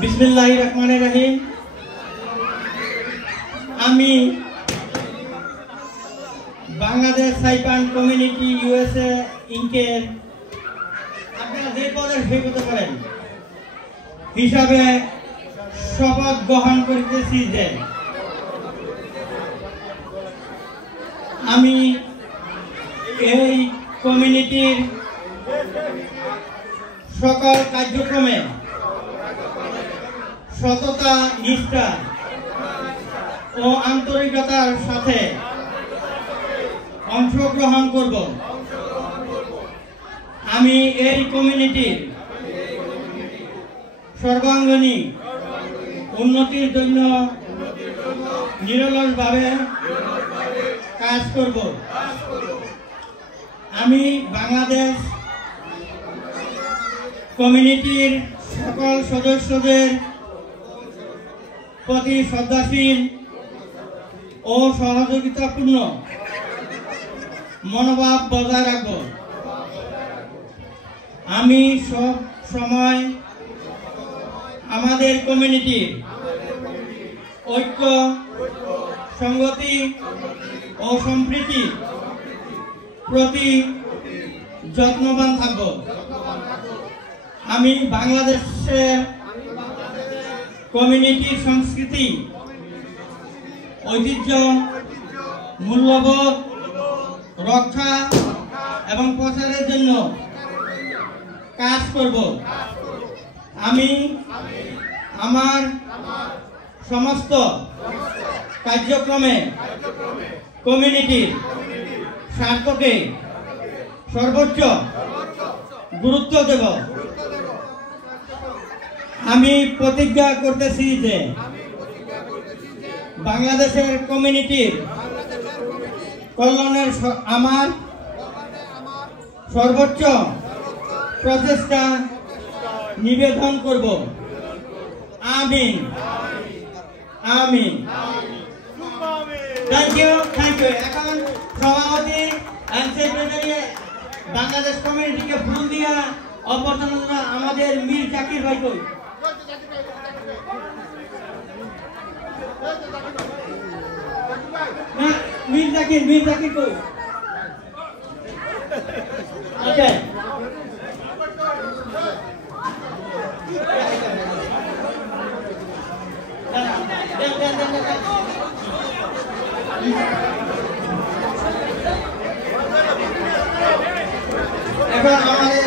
বিসমিল্লাহির রহমানির রহিম। আমি বাংলাদেশ সাইপান কমিউনিটি ইউএসএ ইনকের আপনারা যে পদের সেই করতে পারেন হিসাবে শপথ গ্রহণ করিতেছি যে আমি এই কমিউনিটির সকল কার্যক্রমে সততা, নিষ্ঠা ও আন্তরিকতার সাথে অংশগ্রহণ করব। আমি এই কমিউনিটির সর্বাঙ্গীন উন্নতির জন্য নিরলসভাবে কাজ করব। আমি বাংলাদেশ কমিউনিটির সকল সদস্যদের প্রতি শ্রদ্ধাশীল ও সহযোগিতাপূর্ণ মনোভাব বজায় রাখব। আমি সব সময় আমাদের কমিউনিটির ঐক্য, সংগতি ও সম্প্রীতি প্রতি যত্নবান থাকব। আমি বাংলাদেশের কমিউনিটির সংস্কৃতি, ঐতিহ্য, মূল্যবোধ রক্ষা এবং প্রচারের জন্য কাজ করব। আমি আমার সমস্ত কার্যক্রমে কমিউনিটির স্বার্থকে সর্বোচ্চ গুরুত্ব দেব। আমি প্রতিজ্ঞা করতেছি যে বাংলাদেশের কমিউনিটির কল্যাণের আমার সর্বোচ্চ প্রচেষ্টা নিবেদন করব। আমিন আমিন। Thank you. এখন সভাপতি এন্ড সেক্রেটারি বাংলাদেশ কমিউনিটিকে ফুল দিয়া অভ্যর্থনা আমাদের মীর জাকির ভাই কই। মীর জাকির কই। ওকে, এখন আমাদের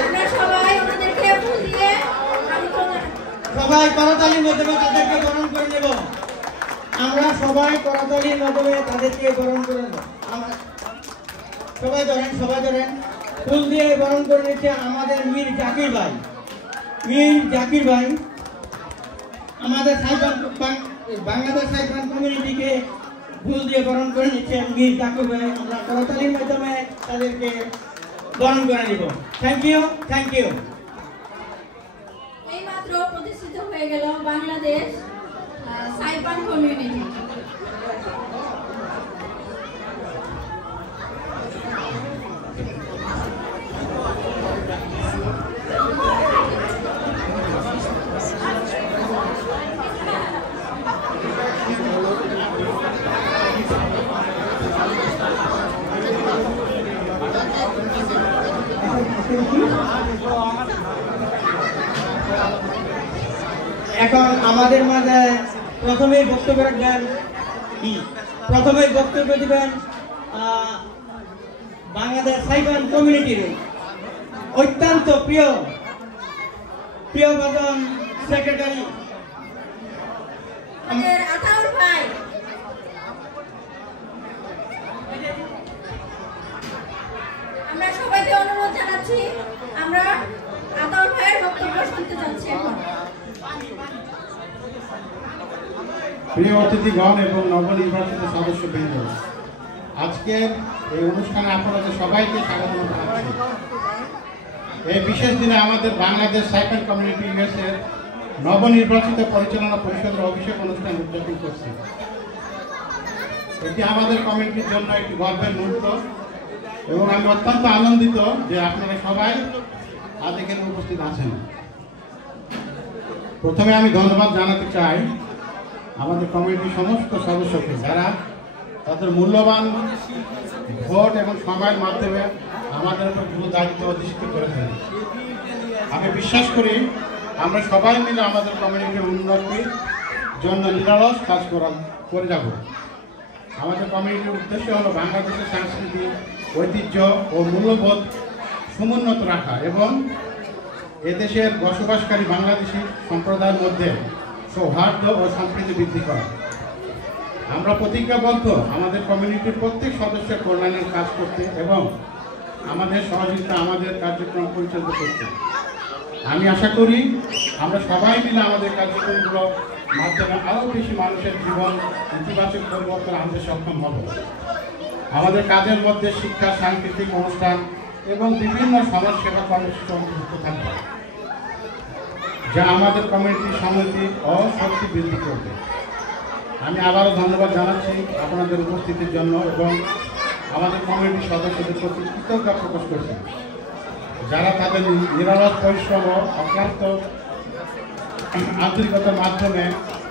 সবাই করতালির মাধ্যমে তাদেরকে বরণ করে নেব। আমরা সবাই করতালির মাধ্যমে তাদেরকে বরণ করে নেব। সবাই ধরেন ফুল দিয়ে বরণ করে নিচ্ছে আমাদের মীর জাকির ভাই আমাদের বাংলাদেশ সাইপান কমিউনিটিকে ফুল দিয়ে বরণ করে নিচ্ছেন মীর জাকির ভাই। আমরা করতালির মাধ্যমে তাদেরকে বরণ করে নিব। Thank you. এইমাত্র প্রতিষ্ঠিত হয়ে গেল বাংলাদেশ সাইপান কমিউনিটি। এখন আমাদের মাঝে প্রথমেই বক্তব্য দিবেন বাংলাদেশ সাইপান কমিউনিটির অত্যন্ত প্রিয় ভাজন সেক্রেটারি আতাউর ভাই। আমরা সবাইকে অনুরোধ জানাচ্ছি, আমরা আতাউর ভাইয়ের বক্তব্য শুনতে যাচ্ছি। এখন প্রিয় অতিথিগণ এবং নবনির্বাচিত সদস্যবৃন্দ, আজকের এই অনুষ্ঠানে আপনাদের সবাইকে স্বাগত জানাচ্ছি। এই বিশেষ দিনে আমাদের বাংলাদেশ সাইপান কমিউনিটি ইউএসএর নবনির্বাচিত পরিচালনা পরিষদের অভিষেক অনুষ্ঠান উদযাপন করছি। এটি আমাদের কমিউনিটির জন্য একটি গর্বের মুহূর্ত এবং আমি অত্যন্ত আনন্দিত যে আপনারা সবাই আজ এখানে উপস্থিত আছেন। প্রথমে আমি ধন্যবাদ জানাতে চাই আমাদের কমিটির সমস্ত সদস্যকে, যারা তাদের মূল্যবান ভোট এবং সময়ের মাধ্যমে আমাদের উপর পুরো দায়িত্ব অধিষ্ঠিত করেছেন। আমি বিশ্বাস করি আমরা সবাই মিলে আমাদের কমিউনিটির উন্নতির জন্য নিরলস কাজ করে যাব। আমাদের কমিউনিটির উদ্দেশ্য হলো বাংলাদেশের সংস্কৃতি, ঐতিহ্য ও মূল্যবোধ সমুন্নত রাখা এবং এদেশের বসবাসকারী বাংলাদেশি সম্প্রদায়ের মধ্যে সৌহার্দ্য ও সম্প্রীতি বৃদ্ধি করা। আমরা প্রতিজ্ঞাবদ্ধ আমাদের কমিউনিটির প্রত্যেক সদস্যের কল্যাণের কাজ করতে এবং আমাদের সহযোগিতা আমাদের কার্যক্রম পরিচালিত করতে। আমি আশা করি আমরা সবাই মিলে আমাদের কার্যক্রমগুলোর মাধ্যমে আরও বেশি মানুষের জীবন ইতিবাচক পরিবর্তন আনতে সক্ষম হব। আমাদের কাজের মধ্যে শিক্ষা, সাংস্কৃতিক অনুষ্ঠান এবং বিভিন্ন সমাজসেবা কর্মসূচি অন্তর্ভুক্ত থাকবে, যা আমাদের কমিউনিটির সমৃদ্ধি ও শক্তি বৃদ্ধি করবে। আমি আবারও ধন্যবাদ জানাচ্ছি আপনাদের উপস্থিতির জন্য এবং আমাদের কমিউনিটির সদস্যদের প্রতি কৃতজ্ঞতা প্রকাশ করছি, যারা তাদের নিরলস পরিশ্রম ও অক্লান্ত আন্তরিকতার মাধ্যমে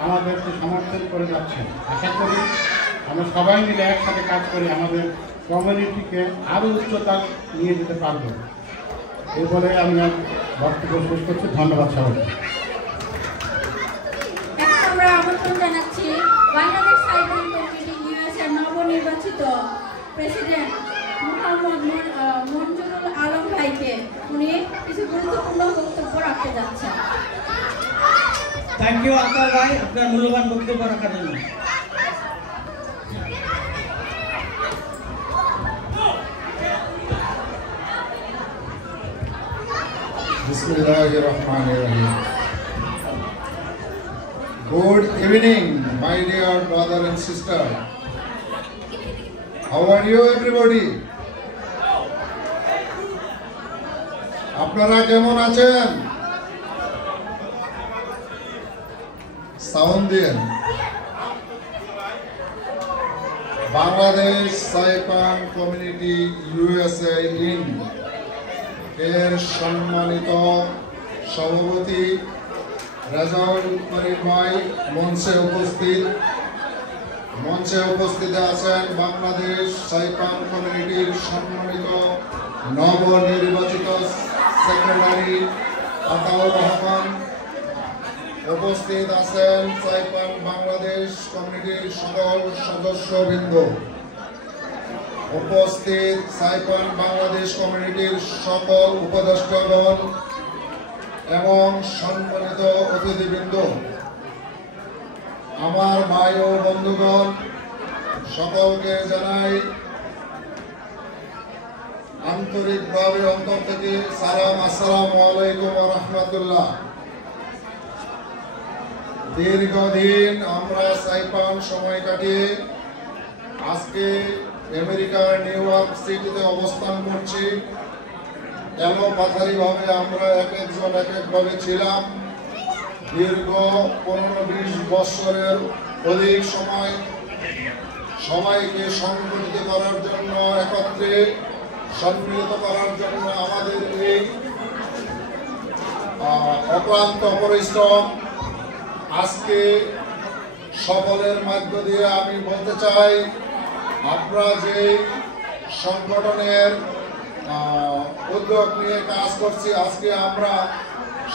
আমাদেরকে সমর্থন করে যাচ্ছেন। আশা করি আমরা সবাই মিলে একসাথে কাজ করে আমাদের কমিউনিটিকে আরও উচ্চতা নিয়ে যেতে পারব। এই বলে আমি বক্তব্য শেষ করছি। ধন্যবাদ সবাইকে। এখন আমরা আমন্ত্রণ জানাচ্ছি বাংলাদেশ সাইবার কমিটি ইউএসএর নবনির্বাচিত প্রেসিডেন্ট মোহাম্মদ মঞ্জুরুল আলম ভাইকে। উনি কিছু গুরুত্বপূর্ণ বক্তব্য রাখতে যাচ্ছেন। থ্যাংক ইউ আতার ভাই, আপনার মূল্যবান বক্তব্য রাখার জন্য। Bismillahirrahmanirrahim. Good evening, my dear brother and sister. How are you, everybody? আপনারা কেমন আছেন? সাউন্ড দিন। Bangladesh Saipan community USA in এর সম্মানিত সভাপতি রাজাউল করিম ভাই মঞ্চে উপস্থিত আছেন বাংলাদেশ সাইপান কমিউনিটির সম্মানিত নবনির্বাচিত সেক্রেটারি আতাউর রহমান। উপস্থিত আছেন সাইপান বাংলাদেশ কমিউনিটির সকল সদস্যবৃন্দ। উপস্থিত সাইপান বাংলাদেশ কমিউনিটির সকল উপদেষ্টাগণ এবং সম্মানিত অতিথিবৃন্দ, আমার ভাই ও বন্ধুগণ, সকলকে জানাই আন্তরিকভাবে অন্তর থেকে সালাম। আসসালামু আলাইকুম ওয়া রাহমাতুল্লাহ। দীর্ঘদিন আমরা সাইপান সময় কাটিয়ে আজকে আমেরিকার নিউ ইয়র্ক সিটিতে অবস্থান করছি। এলোপাথারিভাবে আমরা এক একভাবে ছিলাম। দীর্ঘ 15-20 বছরের অধিক সময় সবাইকে সংগঠিত করার জন্য, একত্রে সম্মিলিত করার জন্য আমাদের এই অক্লান্ত পরিশ্রম আজকে সকলের মধ্য দিয়ে আমি বলতে চাই, আপনারা যে সংগঠনের উদ্যোগ নিয়ে কাজ করছি, আজকে আমরা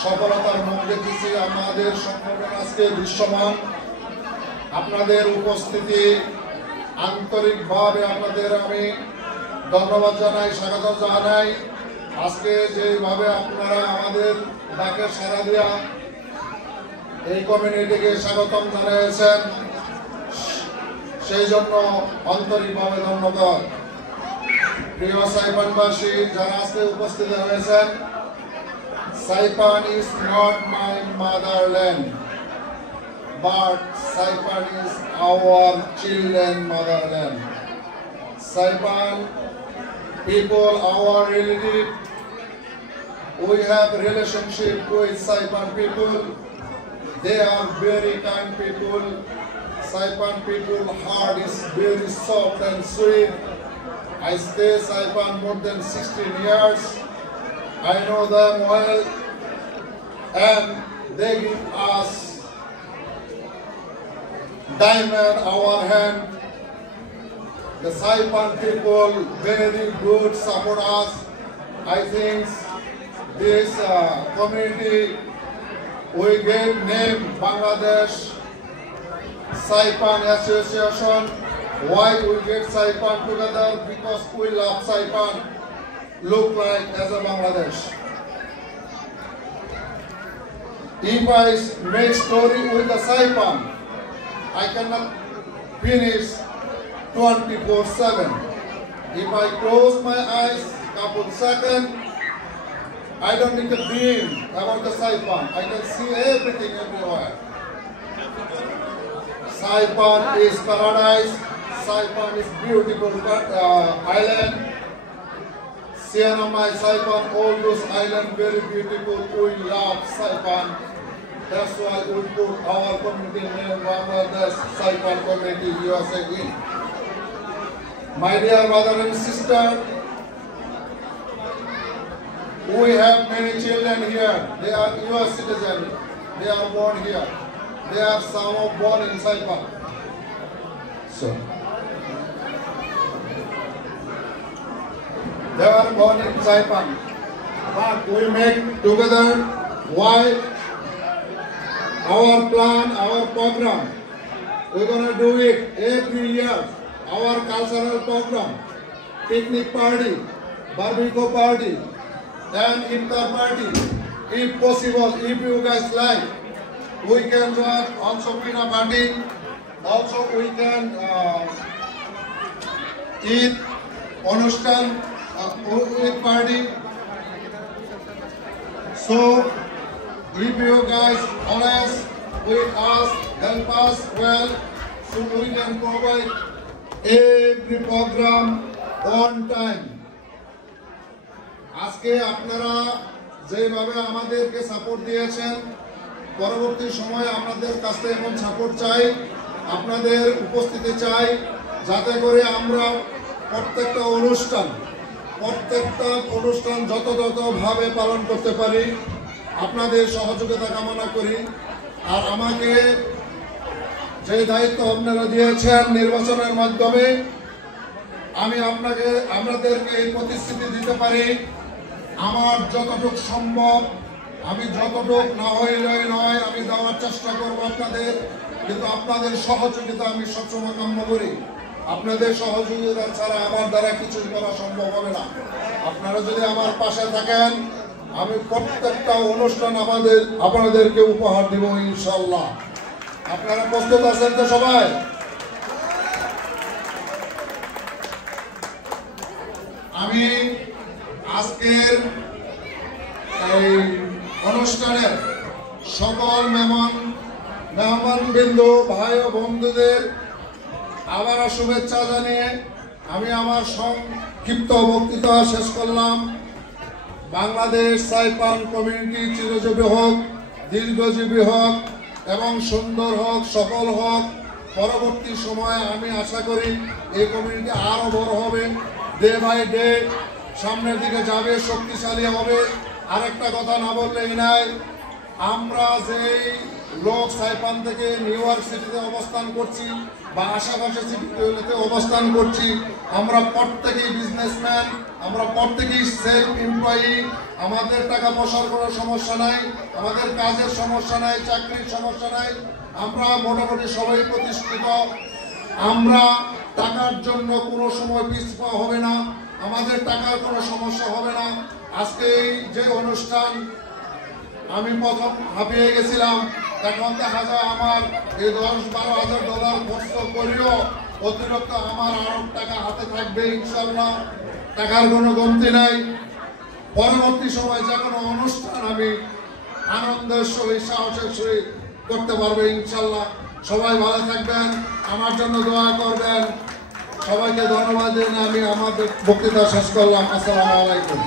সফলতার মুখ দেখেছি। আমাদের সংগঠন আজকে দৃশ্যমান। আপনাদের উপস্থিতি আন্তরিকভাবে আপনাদের আমি ধন্যবাদ জানাই, স্বাগত জানাই। আজকে যেভাবে আপনারা আমাদের ডাকে সাড়া দিয়া এই কমিউনিটিকে স্বাগতম জানিয়েছেন, সেই জন্য আন্তরিকভাবে ধন্যবাদ। প্রিয় সাইপানবাসী যারা আজকে উপস্থিত হয়েছেন, Saipan is not my motherland, but Saipan is our children motherland. Saipan people, our relative, we have relationship with Saipan people. They are very kind people. Saipan people heart is very soft and sweet. I stay Saipan more than 16 years. I know them well. and they give us diamond our hand. The Saipan people very good support us. I think this community we gave name Bangladesh Saipan Association. Why we get Saipan together? Because we love Saipan. Look like as a Bangladesh. If I make story with the Saipan, I cannot finish 24/7. If I close my eyes couple seconds, I don't need to dream about the Saipan. I can see everything everywhere. Saipan is paradise. Saipan is beautiful island. Siena Mai, Saipan, all those islands very beautiful. We love Saipan. That's why we put our community name Bangladesh Saipan Community USA in. My dear brother and sister, we have many children here. They are US citizens. They are born here. They are some of born in Saipan. So they are born in Saipan. But we make together. Why? Our plan, our program. We're gonna do it every year. Our cultural program, picnic party, barbecue party, and iftar party. If possible, if you guys like, we can join also pina party. Also, we can eat onustan, eat party. So, if you guys always with us, help us well, so we can provide every program on time. আজকে আপনারা যেভাবে আমাদেরকে support দিয়েছেন, পরবর্তী সময়ে আপনাদের কাছ থেকে এমন সাপোর্ট চাই, আপনাদের উপস্থিতি চাই, যাতে করে আমরা প্রত্যেকটা অনুষ্ঠান যথাযথভাবে পালন করতে পারি। আপনাদের সহযোগিতা কামনা করি। আর আমাকে যে দায়িত্ব আপনারা দিয়েছেন নির্বাচনের মাধ্যমে, আমি আপনাদেরকে এই প্রতিশ্রুতি দিতে পারি, আমার যতটুকু সম্ভব, আমি যতটুকু না হইলে নয়, আমি দেওয়ার চেষ্টা করব আপনাদের। কিন্তু আপনাদের সহযোগিতা আমি সবসময় কাম্য করি। আপনাদের সহযোগিতা ছাড়া আমার দ্বারা কিছুই করা সম্ভব হবে না। আপনারা যদি আমার পাশে থাকেন, আমি প্রত্যেকটা অনুষ্ঠান আপনাদেরকে উপহার দিব ইনশাআল্লাহ। আপনারা প্রস্তুত আছেন তো সবাই? আমি আজকের এই অনুষ্ঠানের সকল মেহমানবৃন্দ, ভাই ও বন্ধুদের আবারও শুভেচ্ছা জানিয়ে আমি আমার সংক্ষিপ্ত বক্তৃতা শেষ করলাম। বাংলাদেশ সাইপান কমিউনিটি চিরজীবী হোক, দীর্ঘজীবী হোক এবং সুন্দর হোক, সফল হোক। পরবর্তী সময়ে আমি আশা করি এই কমিউনিটি আরও বড় হবে, ডে বাই ডে সামনের দিকে যাবে, শক্তিশালী হবে। আরেকটা কথা না বললেই নাই, আমরা যেই লোক সাইপান থেকে নিউ ইয়র্ক সিটিতে অবস্থান করছি বা আশেপাশে সিটিতে অবস্থান করছি, আমরা প্রত্যেকেই বিজনেসম্যান, আমরা প্রত্যেকেই সেলফ এমপ্লয়ি। আমাদের টাকা পয়সার কোনো সমস্যা নাই, আমাদের কাজের সমস্যা নাই, চাকরির সমস্যা নাই। আমরা মোটামুটি সবাই প্রতিষ্ঠিত। আমরা টাকার জন্য কোনো সময় পিছপা হবে না, আমাদের টাকার কোনো সমস্যা হবে না। আজকে এই যে অনুষ্ঠান, আমি প্রথম হাঁপিয়ে গেছিলাম, এখন দেখা যায় আমার এই $10-12,000 খরচ করিও অতিরিক্ত আমার আরো টাকা হাতে থাকবে ইনশাআল্লাহ। টাকার কোনো কমতি নাই। পরবর্তী সময় যে কোনো অনুষ্ঠান আমি আনন্দের সহিত, সাহসের সহিত করতে পারবো ইনশাআল্লাহ। সবাই ভালো থাকবেন, আমার জন্য দোয়া করবেন। সবাইকে ধন্যবাদ জানিয়ে আমি আমার বক্তৃতা শেষ করলাম। আসসালামু আলাইকুম।